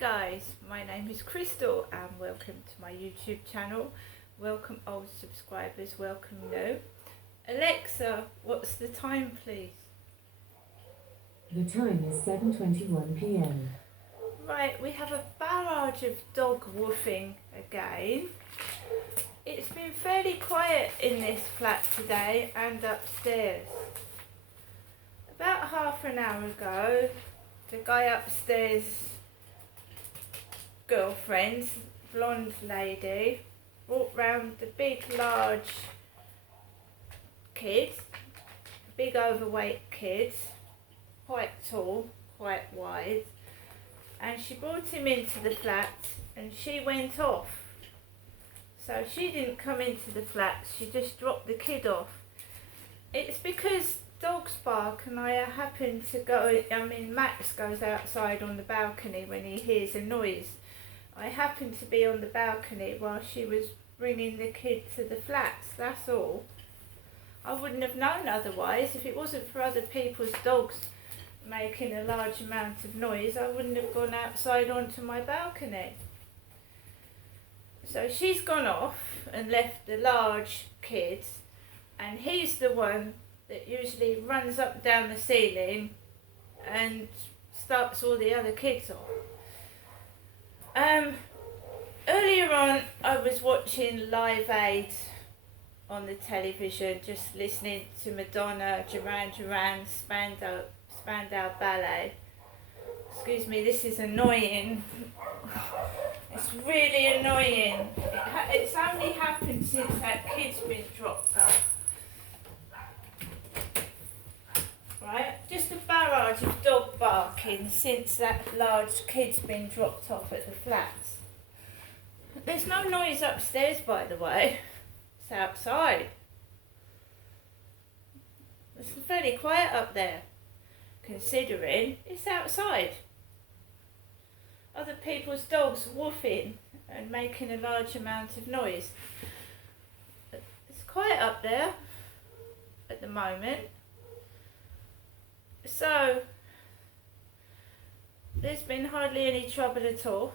guys, my name is Crystal and welcome to my YouTube channel. Welcome old subscribers, welcome new. Alexa, what's the time please? The time is 7:21 p.m. Right, we have a barrage of dog woofing again. It's been fairly quiet in this flat today and upstairs. About half an hour ago, the guy upstairs, girlfriend, blonde lady, brought round the big large kid, big overweight kid, quite tall, quite wide, and she brought him into the flat and she went off. So she didn't come into the flat, she just dropped the kid off. It's because dogs bark and I happen to go, Max goes outside on the balcony when he hears a noise. I happened to be on the balcony while she was bringing the kid to the flats, that's all. I wouldn't have known otherwise. If it wasn't for other people's dogs making a large amount of noise, I wouldn't have gone outside onto my balcony. So she's gone off and left the large kid, and he's the one that usually runs up and down the ceiling and starts all the other kids off. Earlier on, I was watching Live Aid on the television, just listening to Madonna, Duran Duran, Spandau Ballet. Excuse me, this is annoying. It's really annoying. It's only happened since that kid's been dropped off. Right, just a barrage of dog barking since that large kid's been dropped off at the flats. There's no noise upstairs, by the way. It's outside. It's fairly quiet up there, considering it's outside. Other people's dogs woofing and making a large amount of noise. It's quiet up there at the moment. So, there's been hardly any trouble at all,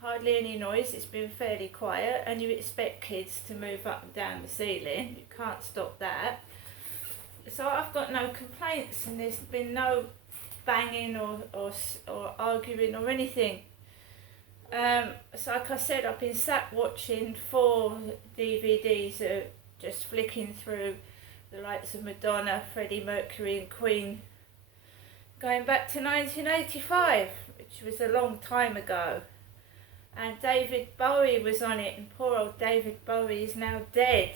hardly any noise, it's been fairly quiet, and you expect kids to move up and down the ceiling, you can't stop that. So I've got no complaints, and there's been no banging or arguing or anything. So like I said, I've been sat watching 4 DVDs, just flicking through the likes of Madonna, Freddie Mercury and Queen, going back to 1985, which was a long time ago. And David Bowie was on it, and poor old David Bowie is now dead.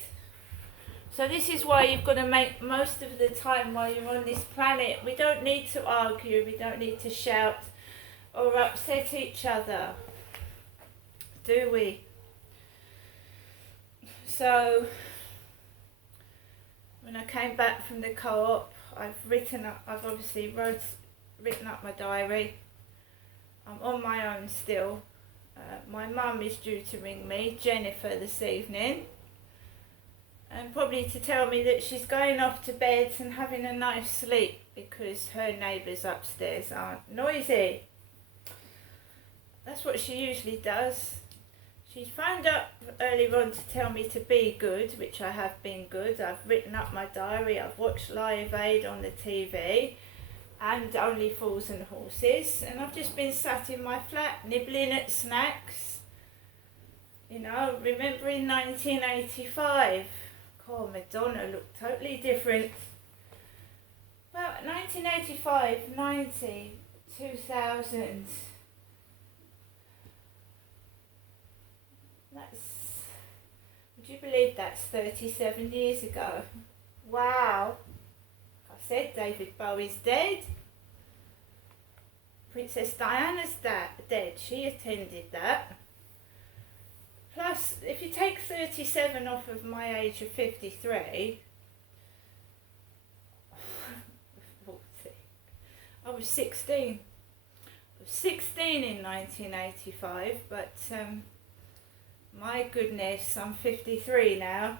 So this is why you've got to make most of the time while you're on this planet. We don't need to argue, we don't need to shout or upset each other, do we? So when I came back from the co-op, I've obviously written up my diary. I'm on my own still. My mum is due to ring me, Jennifer, this evening, and probably to tell me that she's going off to bed and having a nice sleep because her neighbours upstairs aren't noisy. That's what she usually does. She's phoned up earlier on to tell me to be good, which I have been good. I've written up my diary, I've watched Live Aid on the TV and Only Fools and Horses, and I've just been sat in my flat nibbling at snacks, you know, remembering 1985. God, Madonna looked totally different. Well, 1985, 90, 2000. Would you believe that's 37 years ago? Wow. I said David Bowie's dead. Princess Diana's dead. She attended that. Plus, if you take 37 off of my age of 53, I was 16. I was 16 in 1985, but my goodness, I'm 53 now.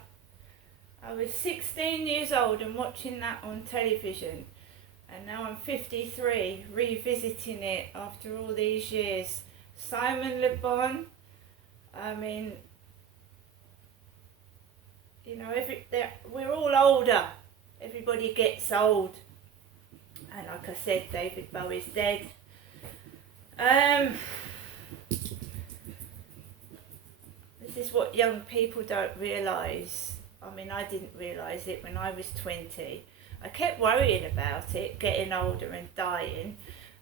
I was 16 years old and watching that on television, and now I'm 53, revisiting it after all these years Simon Le Bon. I mean, you know, we're all older. Everybody gets old. And like I said, David Bowie's dead. This is what young people don't realise. I mean, I didn't realise it when I was 20. I kept worrying about it, getting older and dying.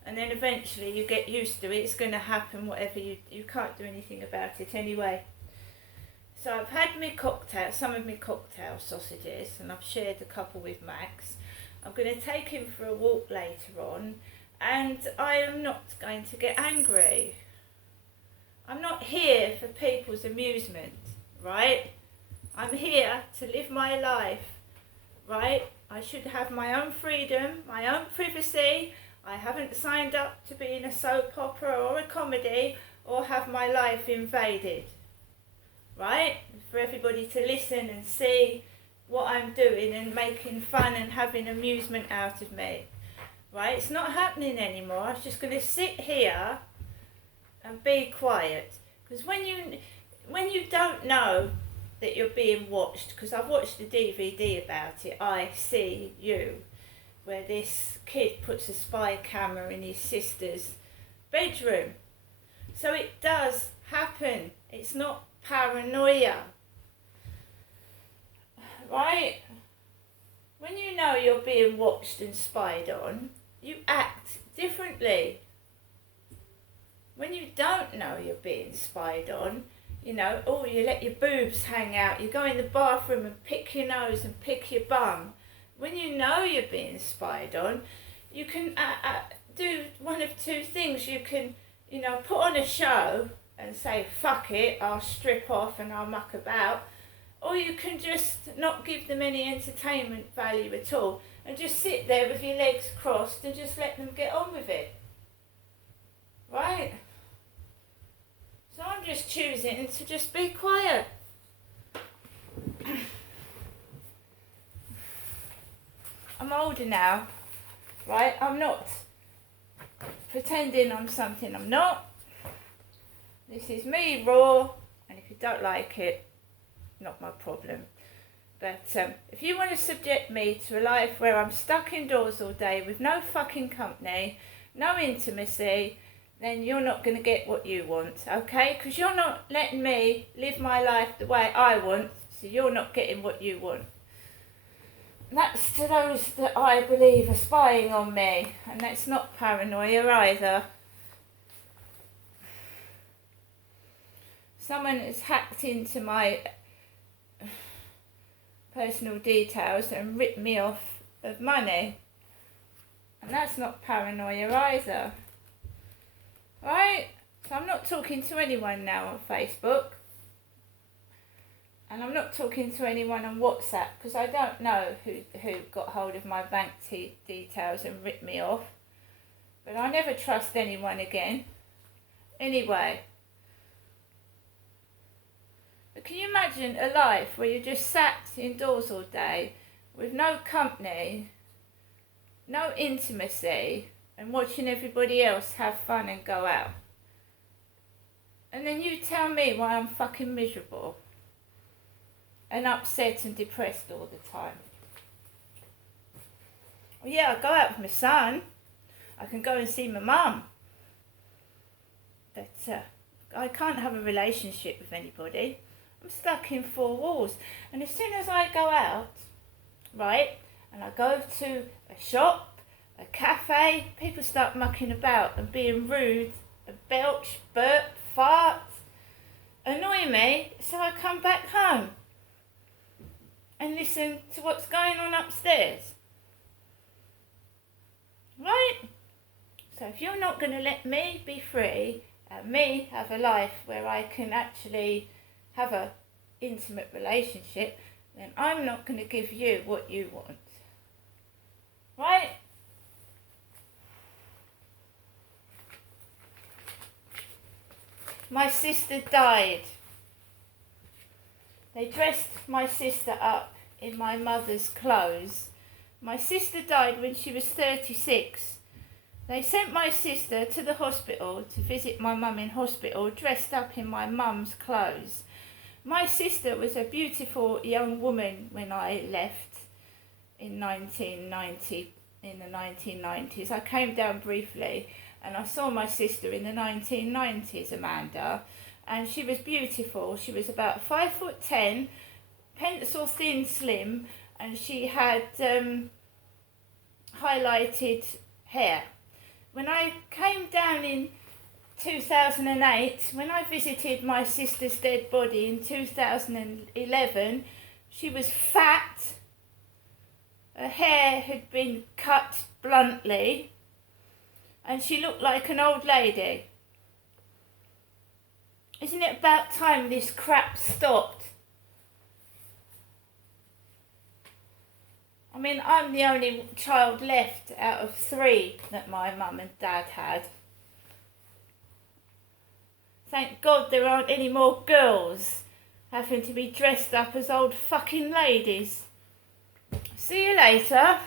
And then eventually you get used to it. It's going to happen, whatever you can't do anything about it anyway. So I've had some of my cocktail sausages, and I've shared a couple with Max. I'm going to take him for a walk later on, and I am not going to get angry. I'm not here for people's amusement, right? I'm here to live my life, right? I should have my own freedom, my own privacy. I haven't signed up to be in a soap opera or a comedy or have my life invaded, right? For everybody to listen and see what I'm doing and making fun and having amusement out of me, right? It's not happening anymore. I'm just going to sit here and be quiet. Because when you don't know that you're being watched, because I've watched the DVD about it, I See You, where this kid puts a spy camera in his sister's bedroom. So it does happen. It's not paranoia. Right? When you know you're being watched and spied on, you act differently. When you don't know you're being spied on, you know, or you let your boobs hang out, you go in the bathroom and pick your nose and pick your bum. When you know you're being spied on, you can do one of two things. You can, you know, put on a show and say, fuck it, I'll strip off and I'll muck about. Or you can just not give them any entertainment value at all and just sit there with your legs crossed and just let them get on with it. Right? So I'm just choosing to just be quiet. I'm older now, right? I'm not pretending I'm something I'm not. This is me raw, and if you don't like it, not my problem. But if you want to subject me to a life where I'm stuck indoors all day with no fucking company, no intimacy, then you're not going to get what you want, okay? Because you're not letting me live my life the way I want, so you're not getting what you want. And that's to those that I believe are spying on me, and that's not paranoia either. Someone has hacked into my personal details and ripped me off of money, and that's not paranoia either. Right? So I'm not talking to anyone now on Facebook, and I'm not talking to anyone on WhatsApp because I don't know who got hold of my bank details and ripped me off. But I never trust anyone again. Anyway. But can you imagine a life where you just sat indoors all day with no company, no intimacy, and watching everybody else have fun and go out? And then you tell me why I'm fucking miserable and upset and depressed all the time. Well, yeah, I go out with my son. I can go and see my mum. But I can't have a relationship with anybody. I'm stuck in four walls. And as soon as I go out, right, and I go to a shop, a cafe, people start mucking about and being rude, and belch, burp, fart, annoy me, so I come back home and listen to what's going on upstairs. Right? So if you're not going to let me be free and me have a life where I can actually have a intimate relationship, then I'm not going to give you what you want. Right? My sister died. They dressed my sister up in my mother's clothes. My sister died when she was 36, They sent my sister to the hospital to visit my mum in hospital, dressed up in my mum's clothes. My sister was a beautiful young woman when I left in 1990, in the 1990s. I came down briefly and I saw my sister in the 1990s, Amanda, and she was beautiful. She was about 5'10", pencil thin, slim, and she had highlighted hair. When I came down in 2008, when I visited my sister's dead body in 2011, she was fat, her hair had been cut bluntly, and she looked like an old lady. Isn't it about time this crap stopped? I mean, I'm the only child left out of 3 that my mum and dad had. Thank God there aren't any more girls having to be dressed up as old fucking ladies. See you later.